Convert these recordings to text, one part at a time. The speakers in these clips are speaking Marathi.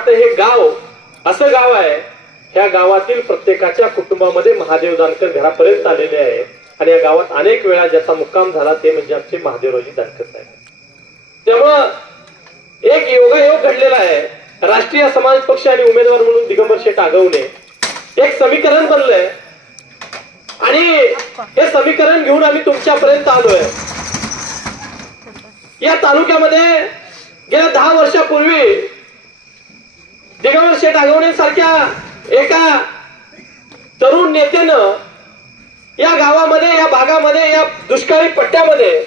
वाटतं हे गाव असं गाव आहे, ह्या गावातील प्रत्येकाच्या कुटुंबामध्ये महादेव जानकर घरापर्यंत आलेले आहे आणि या गावात अनेक वेळा ज्याचा मुक्काम झाला ते म्हणजे आमचे महादेवरावजी जानकर साहेब. त्यामुळं एक योगायोग घडलेला आहे. राष्ट्रीय समाज पक्ष आणि उमेदवार म्हणून दिगंबर शेठ आगवणे एक समीकरण बनलंय आणि हे समीकरण घेऊन आम्ही तुमच्यापर्यंत आलोय. या तालुक्यामध्ये गेल्या 10 वर्षापूर्वी दिगंबर शेठ आगवणे सारख्या एका तरुण नेत्यानं या गावामध्ये, या भागामध्ये, या दुष्काळी पट्ट्यामध्ये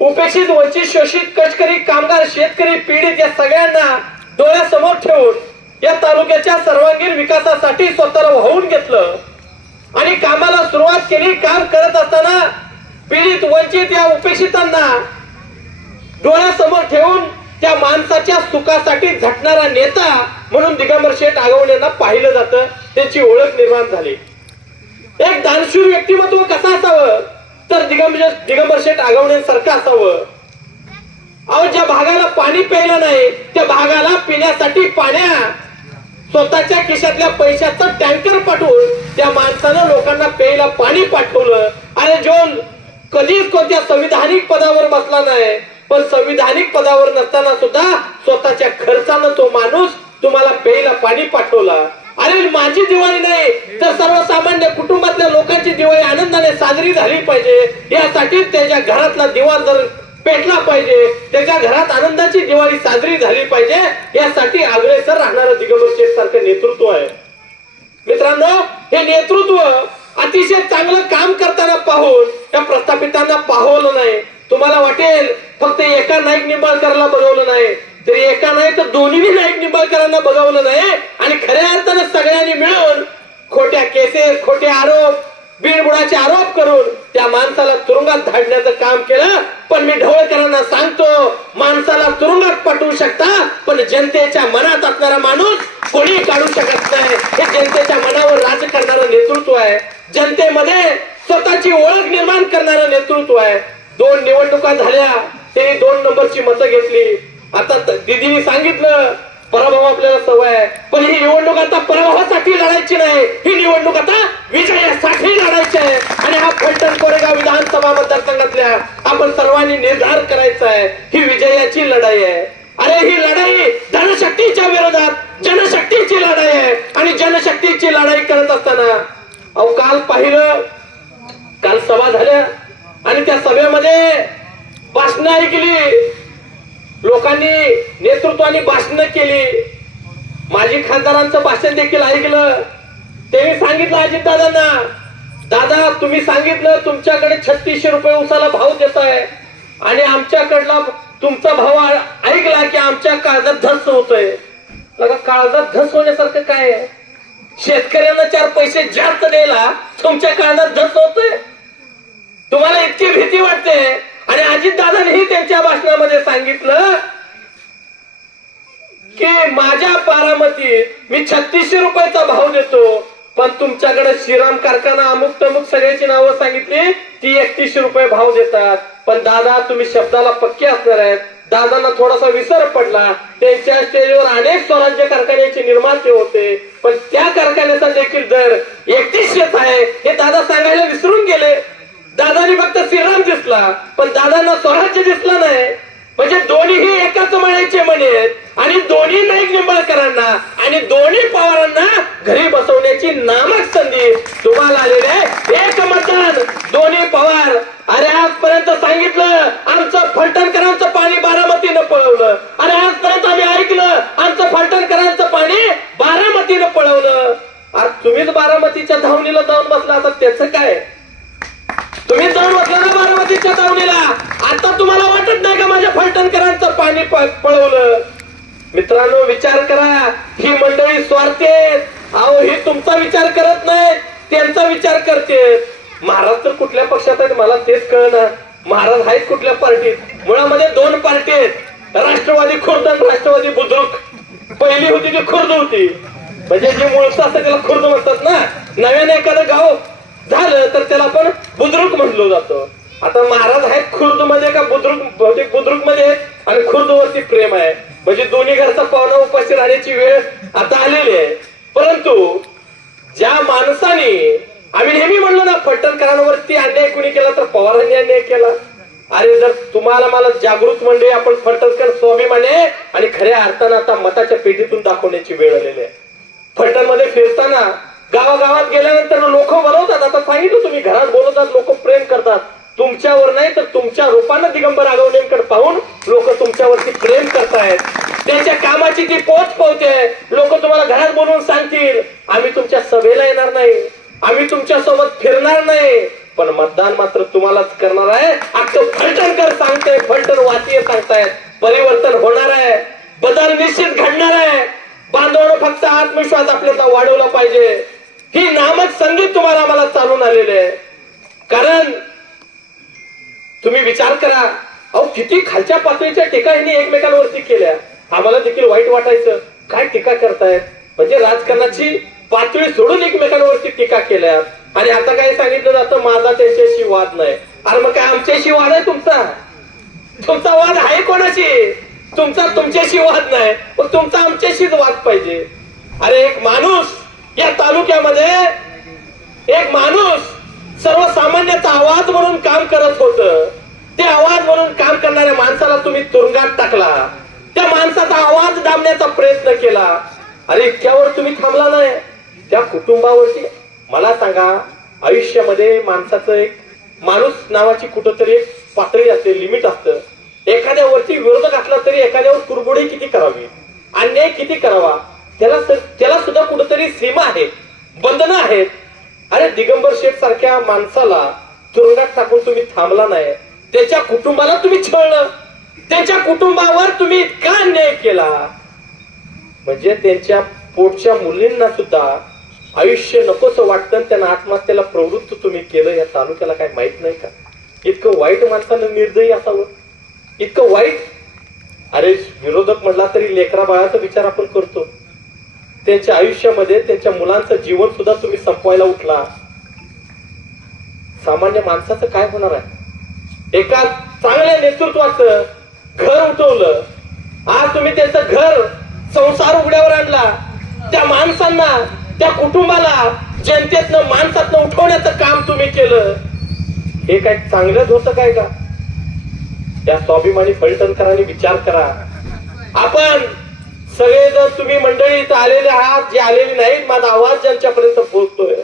उपेक्षित, वंचित, शोषित, कष्टकरी, कामगार, शेतकरी, पीडित या सगळ्यांना डोळ्यासमोर ठेवून या तालुक्याच्या सर्वांगीण विकासासाठी स्वतःला वाहून घेतलं आणि कामाला सुरुवात केली. काम करत असताना पीडित, वंचित या उपेक्षितांना डोळ्यासमोर ठेवून त्या माणसाच्या सुखासाठी झटणारा नेता म्हणून दिगंबर शेठ आगवणेंना पाहिलं जातं. त्यांची ओळख निर्माण झाली. एक दानशूर व्यक्तिमत्व कसं असावं तर दिगंबर शेठ आगवणेंसारखं असावं. अहो, ज्या भागाला पाणी प्यायला नाही त्या भागाला पिण्यासाठी पाण्या स्वतःच्या खिशातल्या पैशाचा टँकर पाठवून त्या माणसानं लोकांना प्यायला पाणी पाठवलं. अरे जो कधीच कोणत्या संविधानिक पदावर बसला नाही, पण संविधानिक पदावर नसताना सुद्धा स्वतःच्या खर्चानं तो माणूस तुम्हाला प्यायला पाणी पाठवला. अरे माझी दिवाळी नाही तर सर्वसामान्य कुटुंबातल्या लोकांची दिवाळी आनंदाने साजरी झाली पाहिजे, यासाठी त्याच्या घरातला दिवा जर पेटला पाहिजे, त्याच्या घरात आनंदाची दिवाळी साजरी झाली पाहिजे, यासाठी अग्रेसर राहणारं दिगंबर शेठ सारखं नेतृत्व आहे. मित्रांनो, हे नेतृत्व अतिशय चांगलं काम करताना पाहून त्या प्रस्थापितांना पाहवलं नाही. तुम्हाला वाटेल फक्त एका नाईक निंबाळकरला बघवलं नाही, तरी एका नाही तर दोन्ही नाईक निंबाळकरांना बघवलं नाही आणि खऱ्या अर्थानं सगळ्यांनी मिळून खोट्या केसेस, खोटे आरोप, बिनबुडाचे आरोप करून त्या माणसाला तुरुंगात धाडण्याचं काम केलं. पण मी ढवळकरांना सांगतो, माणसाला तुरुंगात पाठवू शकता पण जनतेच्या मनात असणारा माणूस कोणी काढू शकत नाही. हे जनतेच्या मनावर राज करणारं नेतृत्व आहे. जनतेमध्ये स्वतःची ओळख निर्माण करणारं नेतृत्व आहे. 2 निवडणुका झाल्या, त्यांनी 2 नंबरची मतं घेतली. आता दिदीने सांगितलं पराभव आपल्याला सवय आहे, पण ही निवडणूक आता पराभवासाठी लढायची नाही, ही निवडणूक आता विजयासाठी लढायची आहे. आणि हा फलटण कोरेगाव विधानसभा मतदारसंघातल्या आपण सर्वांनी निर्धार करायचा आहे, ही विजयाची लढाई आहे. अरे ही लढाई धनशक्तीच्या विरोधात जनशक्तीची लढाई आहे आणि जनशक्तीची लढाई करत असताना अहो काल पाहिलं, काल सभा झाल्या आणि त्या सभेमध्ये भाषणं ऐकली, लोकांनी नेतृत्वाने भाषणं केली. माजी खासदारांचं भाषण देखील ऐकलं. त्यांनी सांगितलं अजितदादांना, दादा तुम्ही सांगितलं तुमच्याकडे 3600 रुपये उसाला भाव देताय आणि आमच्याकडला तुमचा भाव ऐकला की आमच्या काळजात धस होतोय. काळजात धस होण्यासारखं काय आहे? शेतकऱ्यांना 4 पैसे जास्त द्यायला तुमच्या काळजात धस होतोय. तुम्हाला इतकी भीती वाटते. आणि अजितदादांनी त्यांच्या भाषणामध्ये सांगितलं की माझ्या बारामतीत मी 3600 रुपयाचा भाव देतो, पण तुमच्याकडे श्रीराम कारखाना अमुक तमुक सगळ्याची नावं सांगितली ती 3100 रुपये भाव देतात. पण दादा तुम्ही शब्दाला पक्के असणार आहेत. दादांना थोडासा विसर पडला. त्यांच्या स्टेजवर अनेक स्वराज्य कारखान्याचे निर्माते होते, पण त्या कारखान्याचा देखील दर 3100 आहे हे दादा सांगायला विसरून गेले. दादानी फक्त श्रीराम दिसला पण दादांना स्वराज्य दिसला नाही. म्हणजे दोन्हीही एकाच म्हणायचे म्हणे आणि दोन्ही नाईक निंबाळकरांना आणि दोन्ही पवारांना घरी बसवण्याची नामक संधी तुम्हाला आलेली आहे. एक मतदान दोन्ही पवार. अरे आजपर्यंत सांगितलं आमचं फलटणकरांचं पाणी बारामतीनं पळवलं. अरे आजपर्यंत आम्ही ऐकलं आमचं फलटणकरांचं पाणी बारामतीनं पळवलं. आज तुम्हीच बारामतीच्या धावणीला जाऊन बसला, आता त्याचं काय? तुम्ही जाऊन बसला ना बारामतीच्या धावणीला, आता तुम्हाला वाटत नाही का माझ्या फलटणकरांचं पाणी पळवलं? मित्रांनो विचार करा, ही मंडळी स्वार्थी आहेत. अहो ही तुमचा विचार करत नाही, त्यांचा विचार करते. महाराज तर कुठल्या पक्षात आहेत मला तेच कळना. महाराज आहेत कुठल्या पार्टीत? मुळामध्ये 2 पार्टी आहेत, राष्ट्रवादी खुर्द आणि राष्ट्रवादी बुद्रुक. पहिली होती ती खुर्द होती, म्हणजे जे मूळचं असतं त्याला खुर्द म्हणतात ना. नव्याने एखादं गाव झालं तर त्याला आपण बुद्रुक म्हणलं जातं. आता महाराज आहेत खुर्द मध्ये का बुद्रुक? बहुतेक बुद्रुक मध्ये आणि खुर्द वरती प्रेम आहे. म्हणजे दोन्ही घरचा पाहुणा उपाशी राहण्याची वेळ आता आलेली आहे. परंतु ज्या माणसाने आम्ही नेहमी म्हणलो ना, फलटणकरांवरती अन्याय कुणी केला तर पवारांनी अन्याय केला. अरे जर तुम्हाला मला जागृत मंडळी आपण फलटणकर स्वाभिमाने आणि खऱ्या अर्थानं आता मताच्या पेटीतून दाखवण्याची वेळ आलेली आहे. फलटणमध्ये फिरताना गावागावात गेल्यानंतर लोक बोलवतात. आता सांगितलं तुम्ही, घरात बोलवतात, लोक प्रेम करतात. तुमच्यावर नाही तर तुमच्या रूपानं दिगंबर आगवणेंकडे पाहून लोक तुमच्यावरती प्रेम करतायत. त्यांच्या कामाची ती पोच पोहते. लोक तुम्हाला घरात बोलवून सांगतील, आम्ही तुमच्या सभेला येणार नाही, आम्ही तुमच्या सोबत फिरणार नाही, पण मतदान मात्र तुम्हालाच करणार आहे. अख्खं फलटणकर सांगताय, फलटण वासीय सांगतायत, परिवर्तन होणार आहे, बदल निश्चित घडणार आहे. बांधवांनो, फक्त आत्मविश्वास आपल्याला वाढवला पाहिजे. ही नामक संगीत तुम्हाला आम्हाला चालून आलेले आहे. कारण तुम्ही विचार करा, अहो किती खालच्या पातळीच्या टीका यांनी एकमेकांवरती केल्या. आम्हाला देखील वाईट वाटायचं, काय टीका करतायत, म्हणजे राजकारणाची पातळी सोडून एकमेकांवरती टीका केल्या. आणि आता काय सांगितलं जातं, माझा त्यांच्याशी वाद नाही. अरे मग काय आमच्याशी वाद आहे तुमचा? तुमचा वाद आहे कोणाशी? तुमचा तुमच्याशी वाद नाही, पण तुमचा आमच्याशीच वाद पाहिजे. अरे एक माणूस या तालुक्यामध्ये, एक माणूस सर्वसामान्याचा आवाज म्हणून काम करत होत. ते आवाज म्हणून काम करणाऱ्या माणसाला तुम्ही तुरुंगात टाकला. त्या माणसाचा आवाज दाबण्याचा प्रयत्न केला. अरे इतक्यावर तुम्ही थांबला नाही. त्या कुटुंबावरती मला सांगा, आयुष्यामध्ये माणसाचं एक माणूस नावाची कुठंतरी एक पातळी असते, लिमिट असतं. एखाद्यावरती विरोधक असला तरी एखाद्यावर कुरबुडी किती करावी, अन्याय किती करावा, त्याला सुद्धा कुठंतरी सीमा आहेत, बंधनं आहेत. अरे दिगंबर शेठ सारख्या माणसाला तुरुंगात टाकून तुम्ही थांबला नाही. त्याच्या कुटुंबाला तुम्ही छळलं, त्याच्या कुटुंबावर तुम्ही इतका अन्याय केला, म्हणजे त्यांच्या पोटच्या मुलींना सुद्धा आयुष्य नकोसं वाटतं, त्यांना आत्महत्येला प्रवृत्त तुम्ही केलं. या तालुक्याला काय माहित नाही का? इतकं वाईट माणसानं निर्दयी असावं, इतकं वाईट. अरे विरोधक म्हणला तरी लेकरा बाळाचा विचार आपण करतो. त्यांच्या आयुष्यामध्ये त्यांच्या मुलांचं जीवन सुद्धा तुम्ही संपवायला उठला. सामान्य माणसाचं काय होणार आहे? एका चांगल्या नेतृत्वाचं घर उठवलं, आज तुम्ही त्यांचं घर संसार उघड्यावर आणला. त्या माणसांना, त्या कुटुंबाला जनतेतनं माणसातनं उठवण्याचं काम तुम्ही केलं. हे काय चांगलंच होतं काय का? त्या स्वाभिमानी फलटणकरांनी विचार करा. आपण सगळे जर तुम्ही मंडळी इथं आलेले आहात, जे आलेले नाहीत, माझा आवाज ज्यांच्यापर्यंत पोहोचतोय,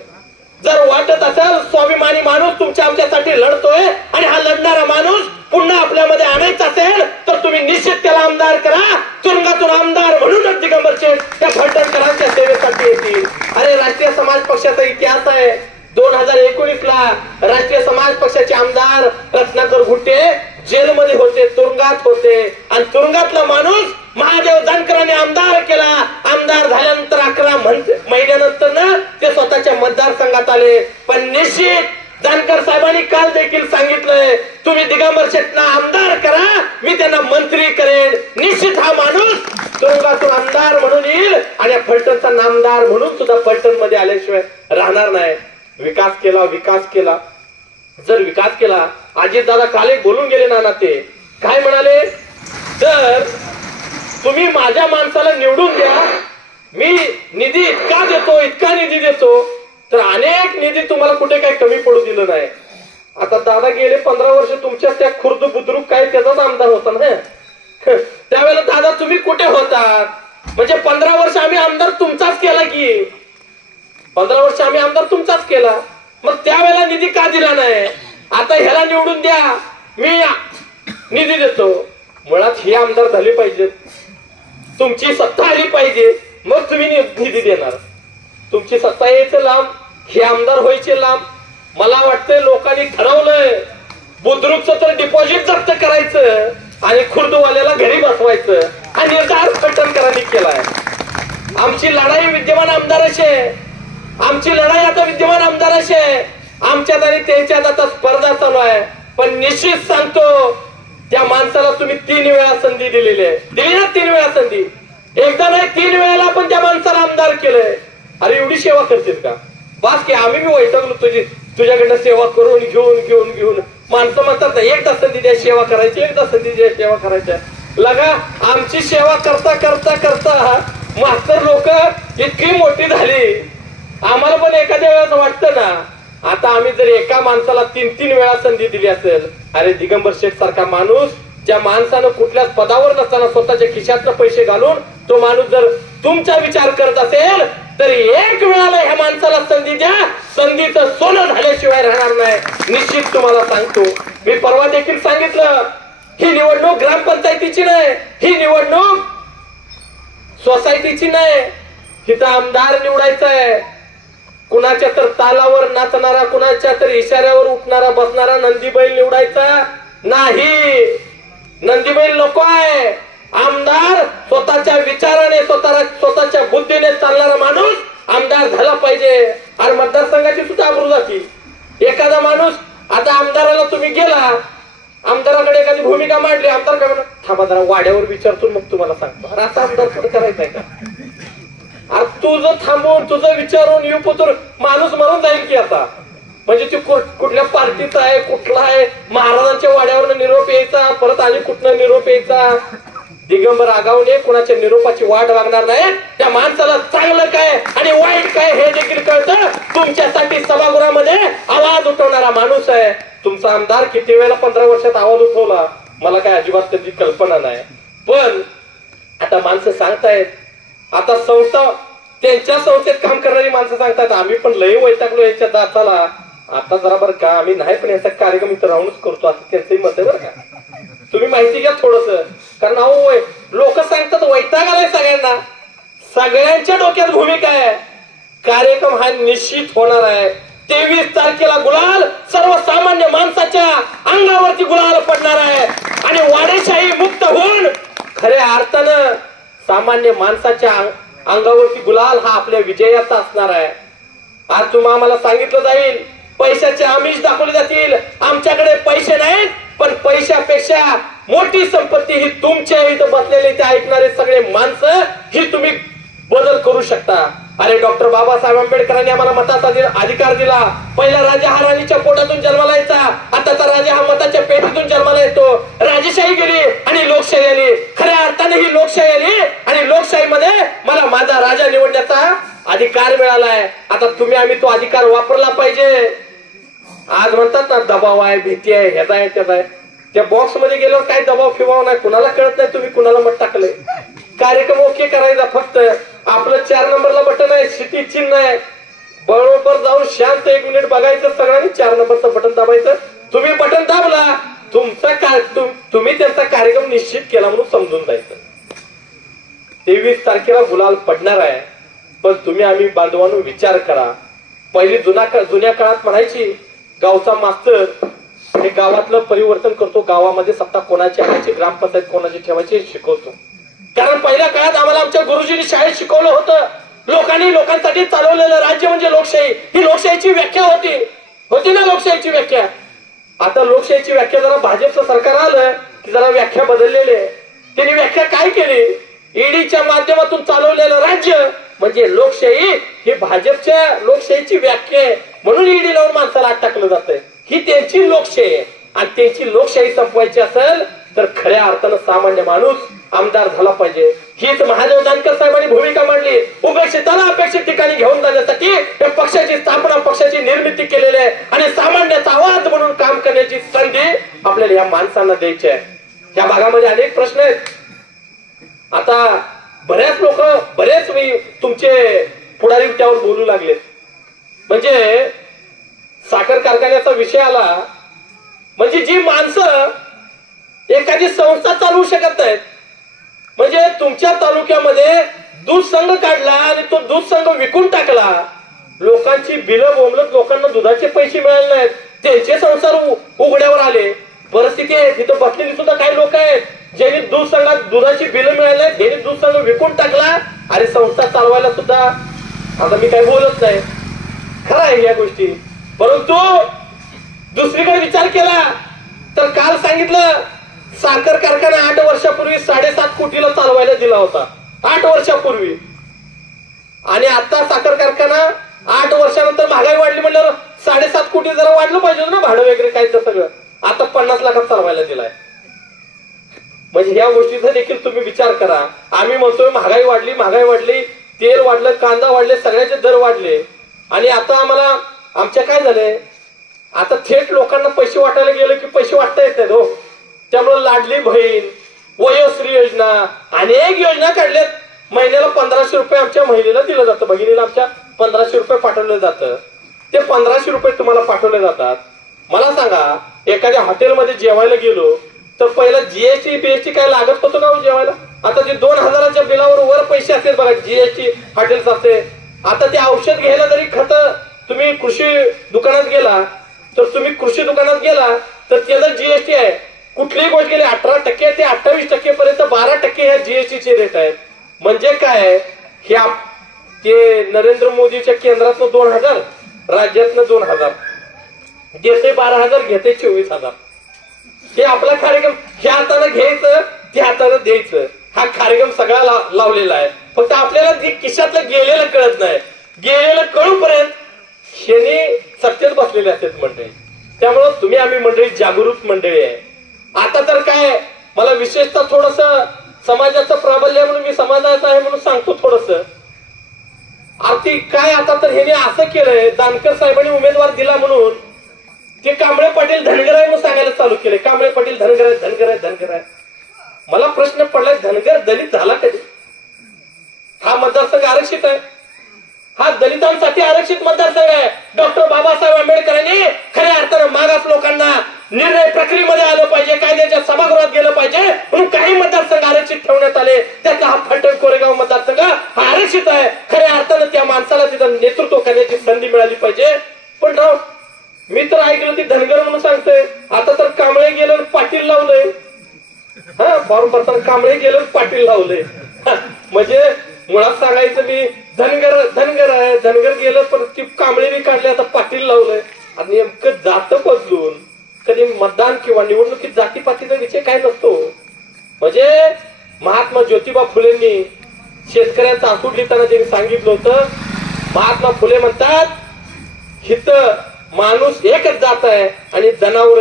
जर वाटत असेल स्वाभिमानी माणूस तुमच्या आमच्यासाठी लढतोय आणि हा लढणारा माणूस पुन्हा आपल्यामध्ये आणायचा असेल तर तुम्ही निश्चित त्याला आमदार करा. तुरुंगातून आमदार म्हणूनच दिगंबर शेठ त्या फलटणकरांच्या सेवेसाठी येतील. अरे राष्ट्रीय समाज पक्षाचा इतिहास आहे. 2019 ला राष्ट्रीय समाज पक्षाचे आमदार रत्नाकर घुटे जेलमध्ये होते, तुरुंगात होते, आणि तुरुंगातला माणूस महादेव जानकरांनी आमदार केला. आमदार झाल्यानंतर 11 महिन्यानंतर ते स्वतःच्या मतदारसंघात आले. पण निश्चित जानकर साहेबांनी काल देखील सांगितलंय, तुम्ही दिगंबर शेठना आमदार करा, मी त्यांना मंत्री करेन. निश्चित हा माणूस तुरुंगातून आमदार म्हणून येईल आणि फलटणचा नामदार म्हणून सुद्धा फलटण मध्ये आल्याशिवाय राहणार नाही. विकास केला, विकास केला. जर विकास केला, अजितदादा काल एक बोलून गेले ना, ते काय म्हणाले, तर तुम्ही माझ्या माणसाला निवडून द्या, मी निधी इतका देतो, इतका निधी देतो, तर अनेक निधी तुम्हाला कुठे काही कमी पडू दिलं नाही. आता दादा गेले 15 वर्ष तुमच्या त्या खुर्द बुद्रुक काय त्याचाच आमदार होता ना. त्यावेळेला दादा तुम्ही कुठे होतात? म्हणजे 15 वर्ष आम्ही आमदार तुमचाच केला की, 15 वर्ष आम्ही आमदार तुमचाच केला. मग त्यावेळेला निधी का दिला नाही? आता ह्याला निवडून द्या, मी निधी देतो. मुळात हे आमदार झाले पाहिजेत, तुमची सत्ता आली पाहिजे, मग तुम्ही निधी देणार. तुमची सत्ता यायचं लांब, हे आमदार व्हायचे लांब. मला वाटतंय लोकांनी ठरवलंय बुद्रुकचं तर डिपॉझिट जप्त करायचं आणि खुर्दवाल्याला घरी बसवायचं, हा निर्धार फलटणकरांनी केलाय. आमची लढाई विद्यमान आमदाराशी आहे, आमची लढाई आता विद्यमान आमदाराशी आहे. आमच्यात आणि त्यांच्यात आता स्पर्धा चालू आहे. पण निश्चित सांगतो, त्या माणसाला तुम्ही 3 वेळा संधी दिलेली आहे. दिली ना 3 वेळा संधी? एकदा नाही 3 वेळेला आपण त्या माणसाला आमदार केलंय. अरे एवढी सेवा करतील का? बास की, आम्ही मी वैतागलो तुझ्याकडनं सेवा करून घेऊन. माणसं म्हणतात ना, एकदा संधी द्या सेवा करायची, एकदा संधी द्या सेवा करायच्या. लगा आमची सेवा करता करता करता मास्तर लोक इतकी मोठी झाली, आम्हाला पण एखाद्या वेळेस वाटतं ना, आता आम्ही जर एका माणसाला 3-3 वेळा संधी दिली असेल, अरे दिगंबर शेठ सारखा माणूस, ज्या माणसानं कुठल्याच पदावर नसताना स्वतःच्या खिशातनं पैसे घालून तो माणूस जर तुमचा विचार करत असेल तर एक वेळाला ह्या माणसाला संधी द्या, संधीचं सोनं झाल्याशिवाय राहणार नाही, निश्चित तुम्हाला सांगतो. मी परवा देखील सांगितलं, ही निवडणूक ग्रामपंचायतीची नाही, ही निवडणूक सोसायटीची नाही, इथं आमदार निवडायचा आहे. कुणाच्या तर तालावर नाचणारा, कुणाच्या तर इशाऱ्यावर उठणारा बसणारा नंदीबैल निवडायचा नाही. नंदीबैल नको आहे. आमदार स्वतःच्या विचाराने, स्वतःच्या बुद्धीने चालणारा माणूस आमदार झाला पाहिजे. आणि मतदारसंघाची सुद्धा आबरू जाती. एखादा माणूस, आता आमदाराला तुम्ही गेला, आमदाराकडे एखादी भूमिका मांडली, आमदार काय म्हणा, थांबा जरा वाड्यावर विचारतो मग तुम्हाला सांगतो. अरे आता आमदार थोडं करायचंय का? अरे तुझं थांबून, तुझं विचारून येऊ पुत्र माणूस मरून जाईल की आता. म्हणजे ती कुठल्या पार्टीचा आहे, कुठला आहे, महाराजांच्या वाड्यावर निरोप यायचा, परत आणि कुठनं निरोप यायचा. दिगंबर आगावने कुणाच्या निरोपाची वाट लागणार नाही. त्या माणसाला चांगलं काय आणि वाईट काय हे देखील कळतं. तुमच्यासाठी सभागृहामध्ये आवाज उठवणारा माणूस आहे. तुमचा आमदार किती वेळेला 15 वर्षात आवाज उठवला मला काय अजिबात त्याची कल्पना नाही. पण आता माणसं सांगतायत, आता संस्था, त्यांच्या संस्थेत काम करणारी माणसं सांगतात, आम्ही पण लय वैतागलो याच्या दाताला, आता जरा बरं का आम्ही नाही पण याचा कार्यक्रम इथं राहूनच करतो, असं त्यांचंही मत आहे बरं का. तुम्ही माहिती घ्या थोडस, कारण अहो लोक सांगतात वैताग आलाय सगळ्यांना. सगळ्यांच्या डोक्यात भूमिका आहे, कार्यक्रम हा निश्चित होणार आहे. 23 तारखेला गुलाल सर्वसामान्य माणसाच्या अंगावरती गुलाल पडणार आहे आणि वाडेशाही मुक्त होऊन खऱ्या अर्थानं सामान्य माणसाच्या अंगावरती गुलाल हा आपल्या विजयाचा असणार आहे. आज तुम्हाला आम्हाला सांगितलं जाईल, पैशाचे आमिष दाखवले जातील. आमच्याकडे पैसे नाहीत, पण पैशापेक्षा मोठी संपत्ती ही तुमच्या इथं बसलेले ते ऐकणारे सगळे माणसं, ही तुम्ही बदल करू शकता. अरे डॉक्टर बाबासाहेब आंबेडकरांनी आम्हाला मताचा अधिकार दिला. पहिला राजा हा राणीच्या पोटातून जन्माला यायचा, आताचा राजा हा मताच्या पेटीतून जन्माला येतो. राजेशाही गेली आणि लोकशाही आली. खऱ्या अर्थाने ही लोकशाही आली आणि लोकशाहीमध्ये मला माझा राजा निवडण्याचा अधिकार मिळालाय. आता तुम्ही आम्ही तो अधिकार वापरला पाहिजे. आज म्हणतात ना दबाव आहे, भीती आहे, ह्याचा आहे, त्याचा आहे. त्या बॉक्स मध्ये गेल्यावर काय दबाव फिवाव नाही, कुणाला कळत नाही तुम्ही कुणाला मत टाकलंय. कार्यक्रम ओके करायचा, फक्त आपलं 4 नंबरला बटन आहे, शिटी चिन्ह आहे, बरोबर जाऊन शांत 1 मिनिट बघायचं, सगळ्यांनी 4 नंबरचं बटन दाबायचं. तुम्ही बटन दाबला, तुम्ही त्यांचा कार्यक्रम निश्चित केला म्हणून समजून जायचं. 23 तारखेला गुलाल पडणार आहे, पण तुम्ही आम्ही बांधवांनो विचार करा. पहिली जुन्या काळात म्हणायची, गावचा मास्तर हे गावातलं परिवर्तन करतो, गावामध्ये सत्ता कोणाची आणायची, ग्रामपंचायत कोणाची ठेवायची हे शिकवतो. कारण पहिल्या काळात आम्हाला आमच्या गुरुजींनी शाळेत शिकवलं होतं, लोकांसाठी चालवलेलं राज्य म्हणजे लोकशाही. ही लोकशाहीची व्याख्या होती ना, लोकशाहीची व्याख्या. आता लोकशाहीची व्याख्या जरा भाजपचं सरकार आलं की जरा व्याख्या बदललेली आहे. त्यांनी व्याख्या काय केली, ईडीच्या माध्यमातून चालवलेलं राज्य म्हणजे लोकशाही, ही भाजपच्या लोकशाहीची व्याख्या आहे. म्हणून ईडी लावून माणसाला आत टाकलं जातंय. ही त्यांची लोकशाही आहे आणि त्यांची लोकशाही संपवायची असेल तर खऱ्या अर्थानं सामान्य माणूस आमदार झाला पाहिजे. हीच महादेव जानकर साहेबांनी भूमिका मांडली. उपेक्षिताला अपेक्षित ठिकाणी घेऊन जाण्यासाठी पक्षाची स्थापना, पक्षाची निर्मिती केलेली आहे आणि सामान्याचा आवाज म्हणून काम करण्याची संधी आपल्याला या माणसांना द्यायची आहे. या भागामध्ये अनेक प्रश्न आहेत. आता बऱ्याच लोक बरेच तुमचे पुढारी त्यावर बोलू लागले. म्हणजे साखर कारखान्याचा विषय आला म्हणजे जी माणसं एखादी संस्था चालवू शकत नाहीत, म्हणजे तुमच्या तालुक्यामध्ये दूध संघ काढला आणि तो दूध संघ विकून टाकला, लोकांची बिलं बोंबलत, लोकांना दुधाचे पैसे मिळाले नाहीत, त्यांचे संसार उघड्यावर आले. परिस्थिती आहे तिथं बसलेली सुद्धा काही लोक आहेत ज्यांनी दूध संघात दुधाची बिलं मिळाली आहेत, त्यांनी दूध संघ विकून टाकला आणि संस्था चालवायला सुद्धा, आता मी काही बोलत नाही, खरं आहे या गोष्टी. परंतु दुसरीकडे विचार केला तर काल सांगितलं साखर कारखाना 8 वर्षापूर्वी 7.5 कोटीला चालवायला दिला होता, 8 वर्षापूर्वी. आणि आता साखर कारखाना 8 वर्षानंतर महागाई वाढली म्हणल्यावर 7.5 कोटी जरा वाढलं पाहिजे ना भाडं वगैरे काय तर सगळं. आता 50 लाखात चालवायला दिलाय. म्हणजे ह्या गोष्टीचा देखील तुम्ही विचार करा. आम्ही म्हणतोय महागाई वाढली, तेल वाढलं, कांदा वाढले, सगळ्याचे दर वाढले. आणि आता आम्हाला आमच्या काय झालंय, आता थेट लोकांना पैसे वाटायला गेले की पैसे वाटता येत नाहीत हो. त्यामुळे लाडली बहीण, वयोश्री योजना, अनेक योजना काढल्यात. महिन्याला 1500 रुपये आमच्या महिलेला दिलं जातं, बहिणीला आमच्या 1500 रुपये पाठवलं जातं. ते 1500 रुपये तुम्हाला पाठवले जातात. मला सांगा, एखाद्या हॉटेलमध्ये जेवायला गेलो तर पहिला जीएसटी बीएसटी काय लागत होतं का हो जेवायला? आता जे 2000च्या बिलावर वर पैसे असतील बघा, जीएसटी हॉटेल्स असते. आता ते औषध घ्यायला जरी तुम्ही कृषी दुकानात गेला तर त्याचा जीएसटी आहे. कुठलीही गोष्ट गेली 18% ते 28% पर्यंत 12% ह्या जीएसटीचे रेट आहेत. म्हणजे काय, ते नरेंद्र मोदीच्या केंद्रातनं 2000, राज्यातनं 2000, देते 12,000, घेते 24,000. हे आपला कार्यक्रम, ह्या हाताने घ्यायचं, त्या हाताने द्यायचं, हा कार्यक्रम सगळा लावलेला आहे. फक्त आपल्याला खिशातलं गेलेलं कळत नाही. गेलेलं कळूपर्यंत शेनी सत्तेत बसलेले असतात मंडळी. त्यामुळं आम्ही मंडळी जागृत मंडळी आहे. आता तर काय, मला विशेषतः थोडस समाजाचं प्राबल्य म्हणून, मी समाजाचा आहे म्हणून सांगतो थोडस. आर्थिक काय, आता तर ह्याने असं केलंय, जानकर साहेबांनी उमेदवार दिला म्हणून ते कांबळे पाटील धनगर आहे म्हणून सांगायला चालू केले. कांबळे पाटील धनगर आहे. मला प्रश्न पडलाय, धनगर दलित झाला कधी? हा मतदारसंघ आरक्षित आहे, हा दलितांसाठी आरक्षित मतदारसंघ आहे. डॉक्टर बाबासाहेब आंबेडकरांनी खऱ्या अर्थानं मागास लोकांना निर्णय प्रक्रियेमध्ये आलं पाहिजे, कायद्याच्या सभागृहात गेलं पाहिजे म्हणून काही मतदारसंघ आरक्षित ठेवण्यात आले. त्यातला हा फलटण कोरेगाव मतदारसंघ हा आरक्षित आहे. खऱ्या अर्थानं त्या माणसाला तिथं नेतृत्व करण्याची संधी मिळाली पाहिजे. पण राव, मी तर ऐकलं ती धनगर म्हणून सांगतोय, आता तर कांबळे गेलं पाटील लावलंय. हा, फॉर्म भरताना कांबळे गेलं पाटील लावलंय. म्हणजे मुळात सांगायचं, मी धनगर आहे, धनगर गेलं पण ती कांबळे बी काढले, आता पाटील लावलंय. आणि नेमकं जात बदलून कधी मतदान किंवा निवडणुकीत जातीपातीचा विषय काय नसतो. म्हणजे महात्मा ज्योतिबा फुलेंनी शेतकऱ्यांचा आसूड लिहिताना त्यांनी सांगितलं होतं, महात्मा फुले म्हणतात, हित माणूस एकच जात आहे आणि जनावर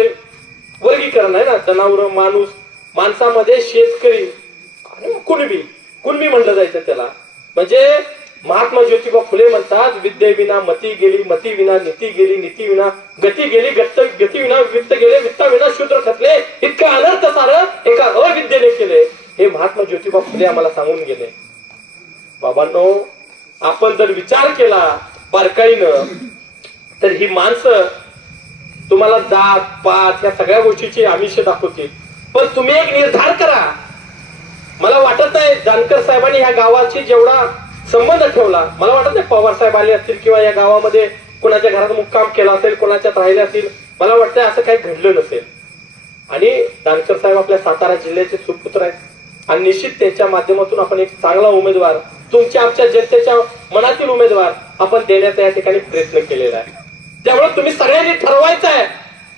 वर्गीकरण आहे ना, जनावर माणूस, माणसामध्ये शेतकरी आणि कुणबी म्हणलं जायचं त्याला. म्हणजे महात्मा ज्योतिबा फुले म्हणतात, विद्येविना मती गेली, मती विना नीती गेली, नीती विना गती गेली, गती विना वित्त गेले, वित्ताविना शूद्र खचले, इतकं अनर्थ सारं एका अविद्येने केले. हे महात्मा ज्योतिबा फुले आम्हाला सांगून गेले. बाबांनो, आपण जर विचार केला बारकाईनं तर ही माणसं तुम्हाला जात पात या सगळ्या गोष्टीची आमिष दाखवतील. पण तुम्ही एक निर्धार करा. मला वाटत नाही जानकर साहेबांनी ह्या गावाची जेवढा संबंध ठेवला, मला वाटत नाही पवार साहेब आले असतील किंवा या गावामध्ये कोणाच्या घरात मुक्काम केला असेल, कोणाच्यात राहिले असतील, मला वाटतंय असं काही घडलं नसेल. आणि जानकर साहेब आपल्या सातारा जिल्ह्याचे सुपुत्र आहेत आणि निश्चित त्यांच्या माध्यमातून आपण एक चांगला उमेदवार, तुमच्या आमच्या जनतेच्या मनातील उमेदवार आपण देण्याचा या ठिकाणी प्रयत्न केलेला आहे. त्यामुळे तुम्ही सगळ्यांनी ठरवायचं आहे,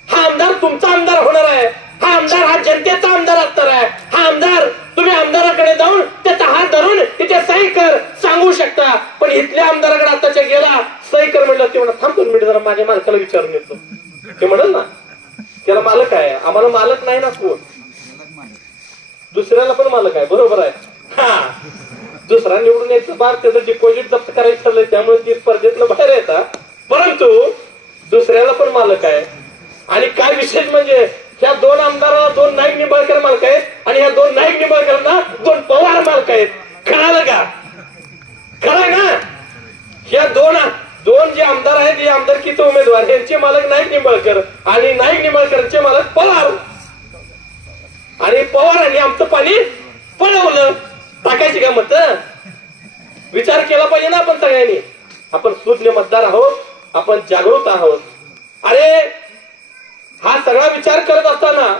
हा आमदार तुमचा आमदार होणार आहे, हा आमदार हा जनतेचा आमदार असणार आहे. हा आमदार तुम्ही आमदाराकडे जाऊन त्याचा हात धरून तिथे सही कर सांगू शकता. पण इथल्या आमदाराकडे आताच्या गेला सही कर म्हणलं, ते म्हणा थांब 2 मिनिट जरा माझ्या मालकाला विचारून येतो. ते म्हणल ना, त्याला मालक आहे, आम्हाला मालक नाही ना कोण, दुसऱ्याला पण मालक आहे. बरोबर आहे. हा, दुसरा निवडून यायचं बार त्याचं डिपॉझिट जप्त करायचं ठरलंय, त्यामुळे ती स्पर्धेतनं बाहेर येतात. परंतु दुसऱ्याला पण मालक आहे. आणि काय विशेष म्हणजे ह्या 2 आमदाराला 2 नाईक निंबाळकर मालक आहेत आणि ह्या 2 नाईक निंबाळकरांना 2 पवार मालक आहेत. कळालं का? खरंय ना? ह्या दोन जे आमदार आहेत, हे आमदारकीचे उमेदवार, यांचे मालक नाईक निंबाळकर आणि नाईक निंबाळकरांचे मालक पवार. आणि पवारांनी आमचं पाणी पळवलं. टाकायची का मत? विचार केला पाहिजे ना आपण सगळ्यांनी. आपण सुज्ञ मतदार आहोत, आपण जागृत आहोत. अरे हा सगळा विचार करत असताना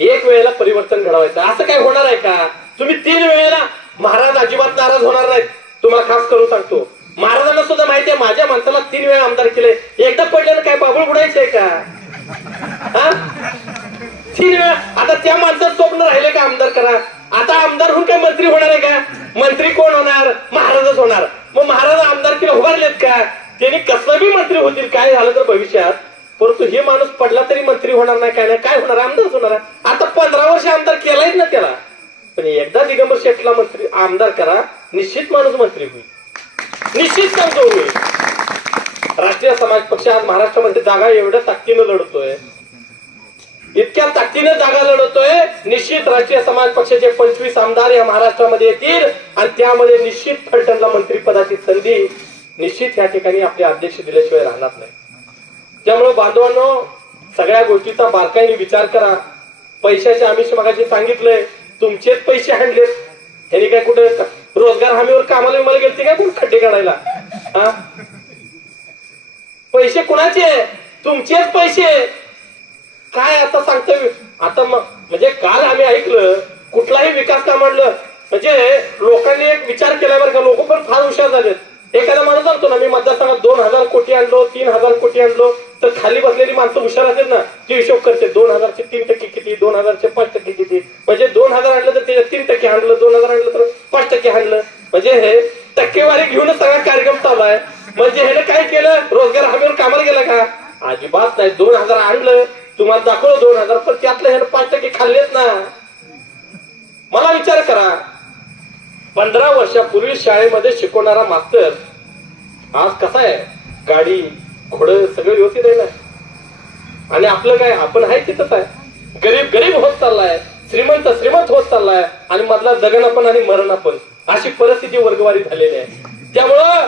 एक वेळेला परिवर्तन घडवायचं, असं काय होणार आहे का? तुम्ही 3 वेळेला, महाराज अजिबात नाराज होणार नाहीत. तुम्हाला खास करून सांगतो, महाराजांना सुद्धा माहिती आहे माझ्या माणसाला 3 वेळा आमदार केले, एकदा पडल्यानं काय बाबूळ बुडायचंय का? हा, 3 वेळा. आता त्या माणसात स्वप्न राहिले का आमदार करा? आता आमदार होऊन काय मंत्री होणार आहे का? मंत्री कोण होणार? महाराजच होणार. मग महाराज आमदारकीला उभारलेत का? त्यांनी कसं बी मंत्री होतील काय झालं तर भविष्यात. परंतु हे माणूस पडला तरी मंत्री होणार नाही, काय नाही, काय होणार? आमदारच होणार. आता 15 वर्ष आमदार केलाय नाहीच ना त्याला, पण एकदा दिगंबर शेठला मंत्री आमदार करा, निश्चित माणूस मंत्री होईल, निश्चित कमजोर होईल. राष्ट्रीय समाज पक्ष आज महाराष्ट्रामध्ये जागा एवढ्या ताकदीनं लढतोय, इतक्या ताकदीनं जागा लढतोय. निश्चित राष्ट्रीय समाज पक्षाचे 25 आमदार या महाराष्ट्रामध्ये येतील आणि त्यामध्ये निश्चित फलटणला मंत्रिपदाची संधी निश्चित या ठिकाणी आपले अध्यक्ष दिल्याशिवाय राहणार नाही. त्यामुळे बांधवांनो, सगळ्या गोष्टीचा बारकाईने विचार करा. पैशाचे आमिष मगाशी सांगितलंय, तुमचेच पैसे आणलेत. ह्यानी काय कुठे रोजगार हमीवर कामाला विमाला गेलते काय कोण खड्डे काढायला? पैसे कुणाचे? तुमचेच पैसे. काय आता सांगतोय आता म्हणजे काल आम्ही ऐकलं कुठलाही विकास काम आणलं म्हणजे लोकांनी एक विचार केला बरं का. लोक पण फार हुशार झालेत. एखादा माणूस सांगतो ना, मी मतदारसंघात 2000 कोटी आणलो, 3000 कोटी आणलो, तर खाली बसलेली माणसं हुशार असेल ना, ती हिशोब करते 2000चे 3% किती, 2000चे 5% किती. म्हणजे 2000 आणलं तर त्याच्यात 3% आणलं, 2000 आणलं तर 5% आणलं. म्हणजे हे टक्केवारी घेऊनच सगळा कार्यक्रम चालू आहे. म्हणजे ह्याने काय केलं? रोजगार हमीवर कामाला गेला का? अजिबात नाही. 2000 आणलं, तुम्हाला दाखवलं 2000, पण त्यातलं ह्यानं 5% खाल्लेत ना. मला विचार करा, 15 वर्षापूर्वी शाळेमध्ये शिकवणारा मास्तर आज कसा आहे? गाडी घोडं सगळं व्यवस्थित आहे ना. आणि आपलं काय? आपण आहे तिथंच आहे. गरीब गरीब होत चाललाय, श्रीमंत श्रीमंत होत चाललाय, आणि मधला जगणं पण आणि मरण पण, अशी परिस्थिती वर्गवारी झालेली आहे. त्यामुळं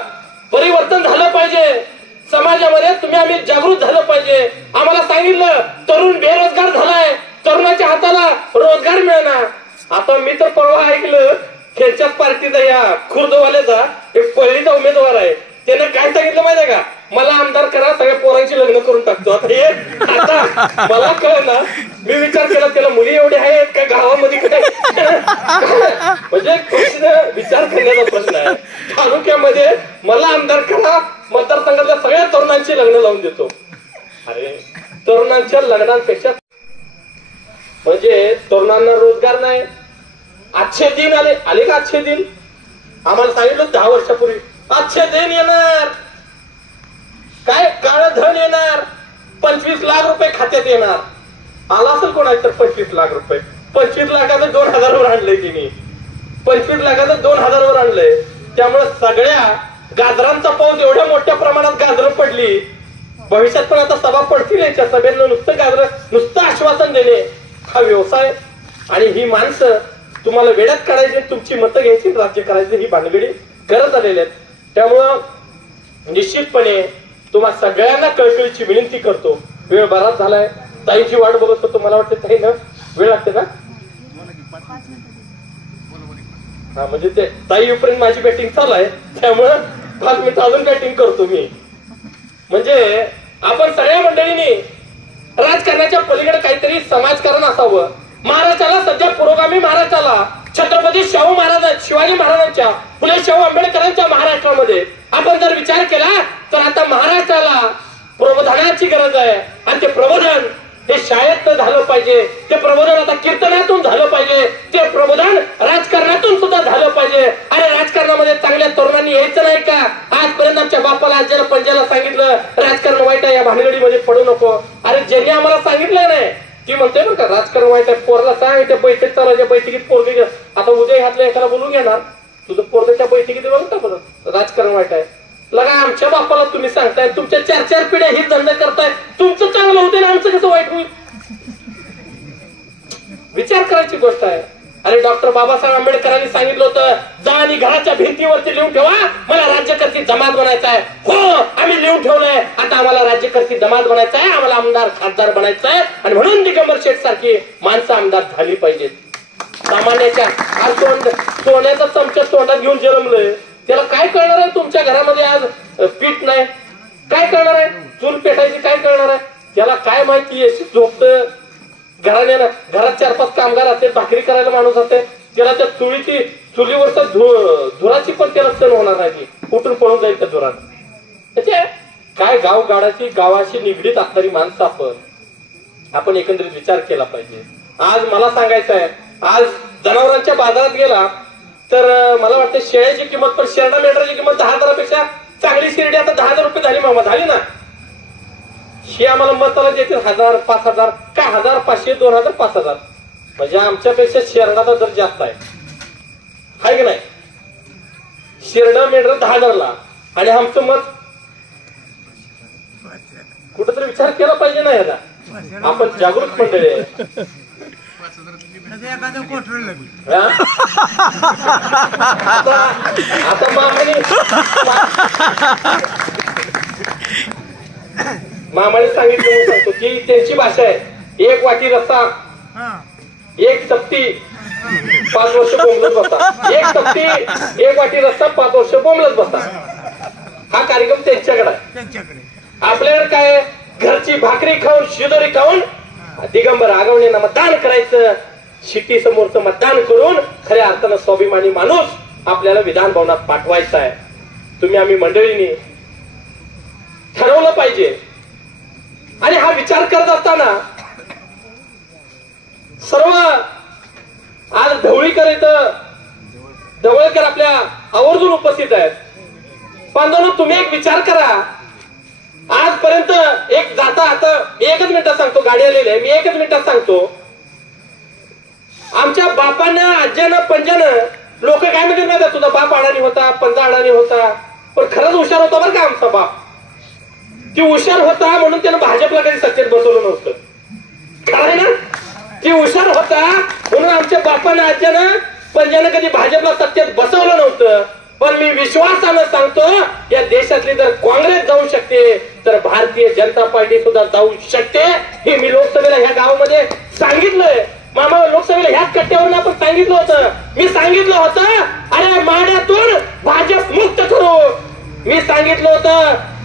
परिवर्तन झालं पाहिजे समाजामध्ये. तुम्ही आम्ही जागृत झालं पाहिजे. आम्हाला सांगितलं तरुण बेरोजगार झालाय, तरुणाच्या हाताला रोजगार मिळणार. आता मी तर परवा ऐकलं त्यांच्याच पार्टीचा या खुर्दवाल्याचा एक पहिलीचा उमेदवार आहे, त्याने काय सांगितलं माहितीये का? मला आमदार करा, सगळ्या पोरांची लग्न करून टाकतो. आता मला कळ ना, मी विचार केला त्याला मुली एवढे आहेत का गावामध्ये काय? म्हणजे विचार करण्याचा प्रश्न आहे. तालुक्यामध्ये मला आमदार करा, मतदारसंघातल्या सगळ्या तरुणांची लग्न लावून देतो. अरे तरुणांच्या लग्नांपेक्षा म्हणजे तरुणांना रोजगार नाही. अच्छे दिन आले का? अच्छे दिन आम्हाला सांगितलं 10 वर्षापूर्वी अच्छे दिन येणार, काय काळ धन येणार, 25 लाख रुपये खात्यात येणार. आला असेल कोणाच तर 25 लाख रुपये. 25 लाखाचं 2000 वर आणलंय तिने. 25 लाखाचं 2000 वर आणलंय. त्यामुळे सगळ्या गाजरांचा पाऊस एवढ्या मोठ्या प्रमाणात गाजरं पडली. भविष्यात पण आता सभा पडतील याच्या सभेला. नुसतं गाजर, नुसतं आश्वासन देणे हा व्यवसाय. आणि ही माणसं तुम्हाला वेड्यात काढायची, तुमची मतं घ्यायची, राज्य करायची, ही भानगडी करत आलेले आहेत. त्यामुळं निश्चितपणे तुम्हा सगळ्यांना कळकळीची विनंती करतो. वेळ बराच झालाय. ताईची वाट बघत होतो. मला वाटतं ताई ना वेळ लागते ना? हा, म्हणजे ते ताई येऊपर्यंत माझी बॅटिंग चालू आहे. त्यामुळं 5 मिनिट अजून बॅटिंग करतो मी. म्हणजे आपण सगळ्या मंडळींनी राजकारणाच्या पलीकडे काहीतरी समाजकारण असावं. महाराष्ट्राला सध्या पुरोगामी महाराष्ट्राला छत्रपती शाहू महाराज, शिवाजी महाराजांच्या, फुले शाहू आंबेडकरांच्या महाराष्ट्रामध्ये आपण जर विचार केला तर आता महाराष्ट्राला प्रबोधनाची गरज आहे. आणि ते प्रबोधन हे शाळेत झालं पाहिजे. ते प्रबोधन आता कीर्तनातून झालं पाहिजे. ते प्रबोधन राजकारणातून सुद्धा झालं पाहिजे. आणि राजकारणामध्ये चांगल्या तरुणांनी यायचं नाही का? आजपर्यंत आमच्या बापाला, आज्याला, पंजाला सांगितलं राजकारण वाईट आहे, या भानगडीमध्ये पडू नको. अरे ज्यांनी आम्हाला सांगितलं नाही ती म्हणते बरं का राजकारण वाईट आहे. पोरला सांग त्या बैठक चालायच्या बैठकीत पोरगे आता उद्या ह्यातल्या एखादा बोलून घेणार, तुझं पोरगच्या बैठकीत बघता राजकारण वाईट आहे. लगा आमच्या बापाला तुम्ही सांगताय, तुमच्या 4 पिढ्या ही धंदा करताय, तुमचं चांगलं होते ना, आमचं कसं वाईट होईल? विचार करायची गोष्ट आहे. अरे डॉक्टर बाबासाहेब आंबेडकरांनी सांगितलं होतं, जा आणि घराच्या भिंतीवरती लिहून ठेवा मला राज्यकर्ती जमात बनायचा आहे. हो, आम्ही लिहून ठेवलंय. आता आम्हाला राज्यकर्ती जमात बनायचा आहे, आम्हाला आमदार खासदार बनायचं आहे. आणि म्हणून दिगंबर शेठ सारखी माणसं आमदार झाली पाहिजेत. सामान्याच्या आज सोन्याचा चमचा तोंडात घेऊन जन्मलंय, त्याला काय कळणार आहे? तुमच्या घरामध्ये आज पीठ नाही, काय कळणार आहे? चूल पेटायची काय कळणार आहे? त्याला काय माहिती आहे? झोपत घराण्यानं, घरात 4-5 कामगार असते, भाकरी करायला माणूस असते, त्याला त्या चुलीवरचा धुराची पण त्याला सण होणार नाही. उठून पळून जाईल त्या धुरात. त्याचे काय गाव गाडाची, गावाशी निगडीत असणारी माणसं आपण एकंदरीत विचार केला पाहिजे. आज मला सांगायचं आहे, आज जनावरांच्या बाजारात गेला तर मला वाटतं शेळ्याची किंमत, पण शेरडा मेंढराची किंमत 10,000पेक्षा चांगली शिर्डी आता 10,000 रुपये झाली. मामा झाली ना? हे आम्हाला मताला देतील 1000, 5000, काय 1500, 2000, 5000. म्हणजे आमच्यापेक्षा शेरडाचा दर जास्त आहे की नाही? शेरडा मेंढर 10,000ला आणि आमचं मत कुठंतरी विचार केला पाहिजे ना याचा. आपण जागृत मंडळी आहे. आता मामाने सांगितलं म्हणून सांगतो की त्यांची भाषा आहे, एक वाटी रस्ता, एक चपटी 5 वर्ष बोंबलत बसता. एक चपटी, एक वाटी रस्ता 5 वर्ष बोंबलत बसता. हा कार्यक्रम त्यांच्याकडे आहे. आपल्याकडे काय, घरची भाकरी खाऊन शिदोरी खाऊन दिगंबर आगवणेंना मतदान करायचं, शिट्टी समोरचं मतदान करून खऱ्या अर्थानं स्वाभिमानी माणूस आपल्याला विधान भवनात पाठवायचा आहे. तुम्ही आम्ही मंडळींनी ठरवलं पाहिजे. आणि हा विचार करत असताना सर्व आज ढवळीकर इथं ढवळकर आपल्या आवर्जून उपस्थित आहेत. बांधवांनो, तुम्ही एक विचार करा. आजपर्यंत एक जाता, आता एकच मिनिटात सांगतो, गाडी आलेली आहे, मी एकच मिनिटात सांगतो. आमच्या बापानं, आज्यानं, पंजानं लोक काय म्हणतात माहिती, तुझा बाप अडाणी होता, पंजा अडाणी होता, पण खरंच हुशार होता बरं का आमचा बाप. ती हुशार होता म्हणून त्यानं भाजपला कधी सत्तेत बसवलं नव्हतं. खरं आहे ना? ती हुशार होता म्हणून आमच्या बापानं, आज्यानं, पंजानं कधी भाजपला सत्तेत बसवलं नव्हतं. पण मी विश्वासानं सांगतो, या देशातली जर काँग्रेस जाऊ शकते तर भारतीय जनता पार्टी सुद्धा जाऊ शकते. हे मी लोकसभेला ह्या गावामध्ये सांगितलंय. मामा, लोकसभेला ह्याच कट्ट्यावरून आपण सांगितलं होतं. मी सांगितलं होतं, अरे माड्यातून भाजप मुक्त करू. मी सांगितलं होतं,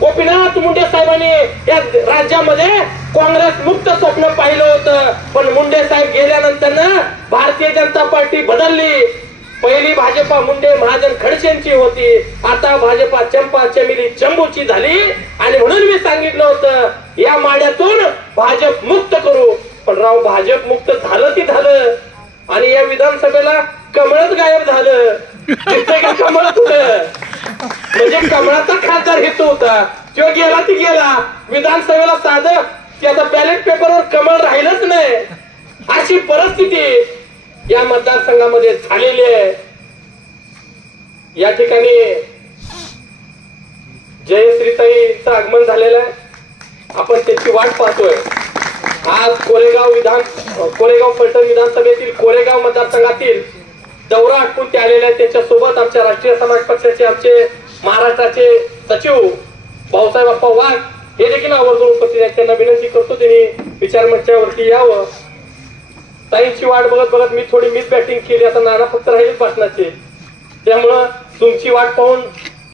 गोपीनाथ मुंडे साहेबांनी या राज्यामध्ये काँग्रेस मुक्त स्वप्न पाहिलं होतं. पण मुंडे साहेब गेल्यानंतर भारतीय जनता पार्टी बदलली. पहिली भाजपा मुंडे महाजन खडसेंची होती, आता भाजपा चंपा चमेली चंबूची झाली. आणि म्हणून मी सांगितलं होतं, या माड्यातून भाजप मुक्त करू. पण राव, भाजप मुक्त झालं ती झालं, आणि या विधानसभेला कमळच गायब झालं. कमळ कुठं, म्हणजे कमळाचा खासदार हेतू होता, तो गेला ती गेला. विधानसभेला साधं त्याचा बॅलेट पेपरवर कमळ राहिलंच नाही. अशी परिस्थिती या मतदारसंघामध्ये झालेली आहे. या ठिकाणी जयश्रीताईंचं आगमन झालेलं आहे. आपण त्याची वाट पाहतोय. आज कोरेगाव फलटण विधानसभेतील कोरेगाव मतदारसंघातील दौरा आटपून ते आलेले आहेत. त्यांच्यासोबत आमच्या राष्ट्रीय समाज पक्षाचे आमचे महाराष्ट्राचे सचिव भाऊसाहेब अप्पा वाघ हे देखील आवर्जून उपस्थित आहेत. त्यांना विनंती करतो त्यांनी विचारमंचावरती यावं. ताईंची वाट बघत बघत मी थोडी मिस बॅटिंग केली. आता नाना फक्त राहिलीच भाषणाचे, त्यामुळं तुमची वाट पाहून